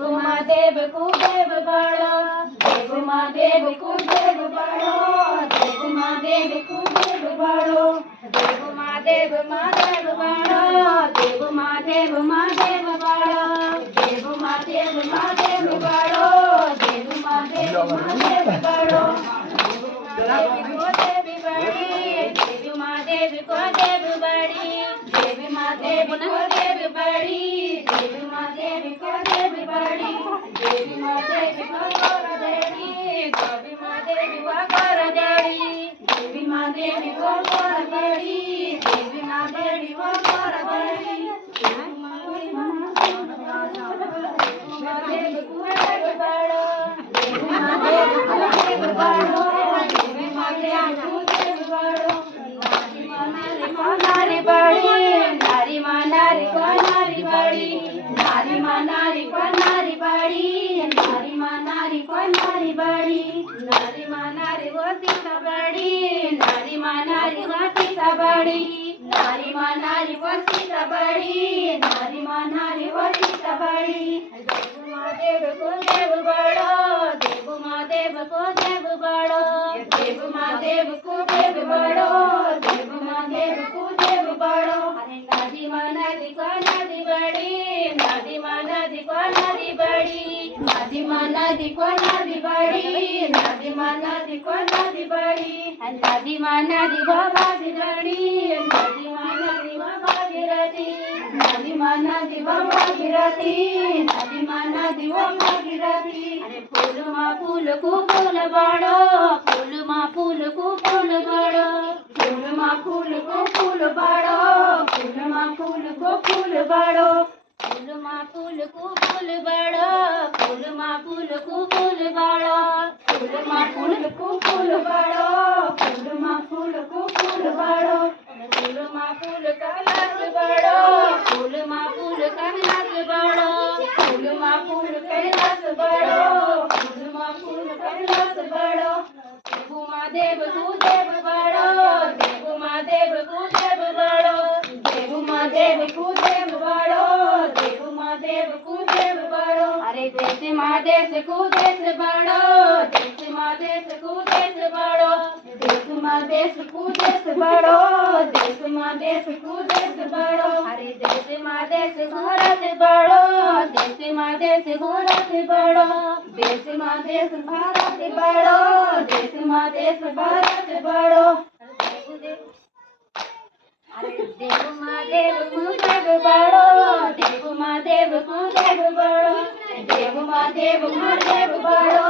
महादेव कुदेव बाळो, देव महादेव कुदेव बाळो, देव महादेव कुदेव बाळो, देव महादेव महादेव बाळो, देव महादेव महादेव बाळो, देव महादेव महादेव बाळो, देव महादेव महादेव बाळो, देव महादेव कुदेव बाळी, देव महादेव कुदेव बाळी, देव महादेव कुदेव बाळी, देवी महादेव वाकर देवी, देवी महादेव वाकर देवी, देवी महादेव वाकर देवी, देवी महादेव वाकर देवी, महादेव कुदेव बाळो, देवी महादेव कुदेव बाळो, देवी महादेव कुदेव बाळो, नारी बाळी, नारी मानारी कोणारी बाळी, नारी मानारी कोणारी बाळी, नारी मानारी कोणारी बाळी, नारी मानारी वसीता बाळी, नारी मानारी वसीता बाळी, नारी मानारी वसीता बाळी, नारी मानारी वसीता बाळी, देव महादेव कुदेव बाळो, देव महादेव कुदेव बाळो, देव महादेव कुदेव बाळो, देव महादेव कुदेव बाळो, नादी मानादी कोणादी बाळी, नादी मानादी कोणादी बाळी, नादी मानादी कोणादी बाळी, नादी मानादी कोणादी बाळी, नादी मानादी बाबादी राणी, नादी मानादी बाबादी राणी, नादी मानादी बाबादी राणी, नादी मानादी बाबादी राणी, फूल मा फूल को फूल बाळो, फूल मा फूल को फूल बाळो, फूल मा फूल को फूल बाळो, फूल मा फूल को फूल बाळो, फूल मा फूल को फूल बाळो, फूल मा फूल को फूल बाळो, फूल मा फूल को फूल बाळो, फूल मा फूल को फूल बाळो, फूल मा फूल कैलास बाळो, फूल मा फूल कैलास बाळो, फूल मा फूल कैलास बाळो, फूल मा फूल कैलास बाळो, देव महादेव कुदेव बाळो, देव महादेव कुदेव बाळो, देव महादेव कुदेव बाळो, देव महादेव कुदेव बाळो, अरे देश महादेश कुदेश बाळो, देश महादेश कुदेश बाळो, देश महादेश कुदेश बाळो, देश महादेश कुदेश बाळो, अरे देश महादेश घोरत बाळो, देश महादेश घोरत बाळो, देश महादेश भारत बाळो, देश महादेश भारत बाळो, देव महादेव कुदेव बाळो, देव महादेव कुदेव बाळो, देव महादेव महादेव बाळो,